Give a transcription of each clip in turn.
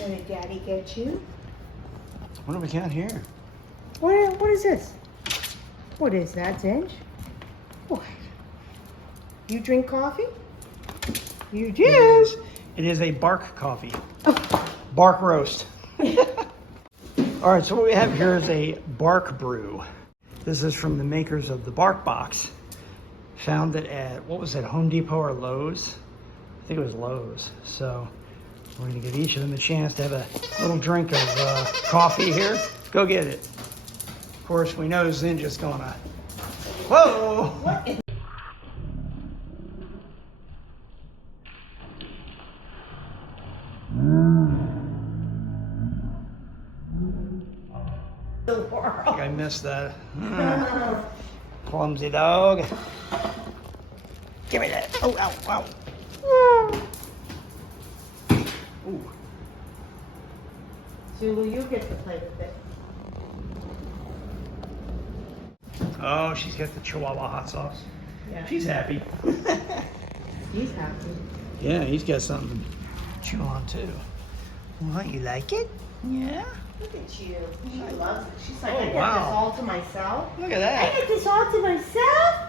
What did Daddy get you? What do we got here? What is this? What is that, Zinj? What? You drink coffee? You do? It is a bark coffee. Oh. Bark roast. All right, so what we have here is a bark brew. This is from the makers of the Bark Box. Found it at, what was it, Home Depot or Lowe's? I think it was Lowe's. So we're gonna give each of them a chance to have a little drink of coffee here. Go get it. Of course, we know Zinja's gonna, whoa! What is the I world? think I missed that. Clumsy dog. Give me that. Oh, ow, ow. Ooh. Zulu, you get to play with it. Oh, she's got the Chihuahua hot sauce. Yeah. She's happy. He's happy. Yeah, he's got something to chew on too. What, you like it? Yeah. Look at you. She loves it. She's like, Oh, I get wow. this all to myself. Look at I that. get this all to myself.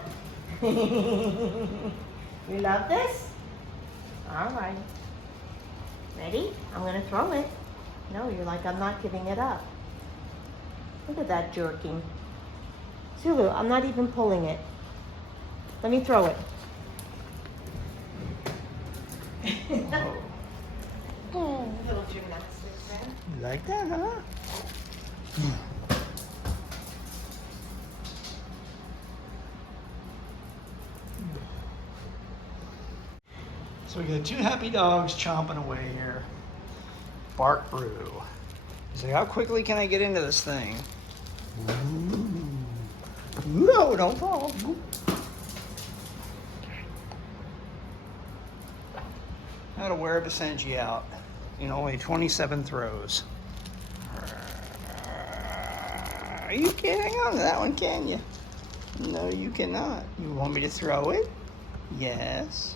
You love this? All right. Ready? I'm going to throw it. No, you're like, I'm not giving it up. Look at that jerking. Zulu, I'm not even pulling it. Let me throw it. Oh, little gymnastics, man. You like that, huh? So we got two happy dogs chomping away here. Bark brew. He's like, how quickly can I get into this thing? Ooh. No, don't fall. How to wear a Basenji out in only 27 throws. You can't hang on to that one, can you? No, you cannot. You want me to throw it? Yes.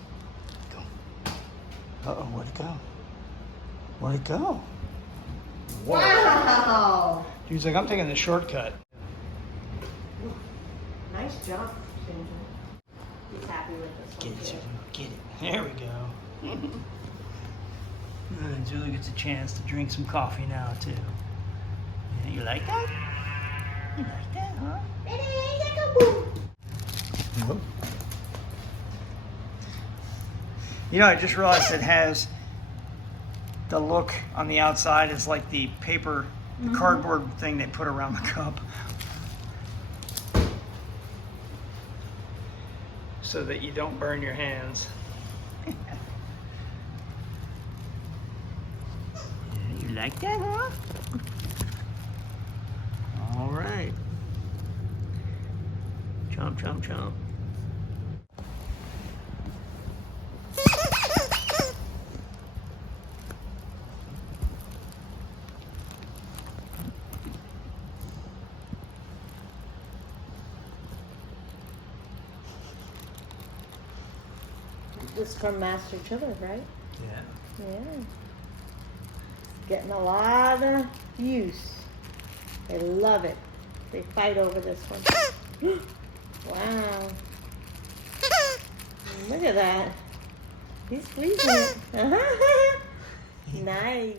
Go. Uh-oh, where'd it go? Where'd it go? Whoa. Wow! Dude's like, I'm taking the shortcut. Nice jump, Ginger. He's happy with this Get one. it, too. Zulu, get it. There we go. And Zulu gets a chance to drink some coffee now, too. Yeah, you like that? You like that, huh? Whoop. You know, I just realized it has the look on the outside is like the paper, the cardboard thing they put around the cup. So that you don't burn your hands. You like that, huh? All right. Chomp, chomp, chomp. This is from Master Chiller, right? Yeah. Yeah. Getting a lot of use. They love it. They fight over this one. Wow. Look at that. He's squeezing it. Nice.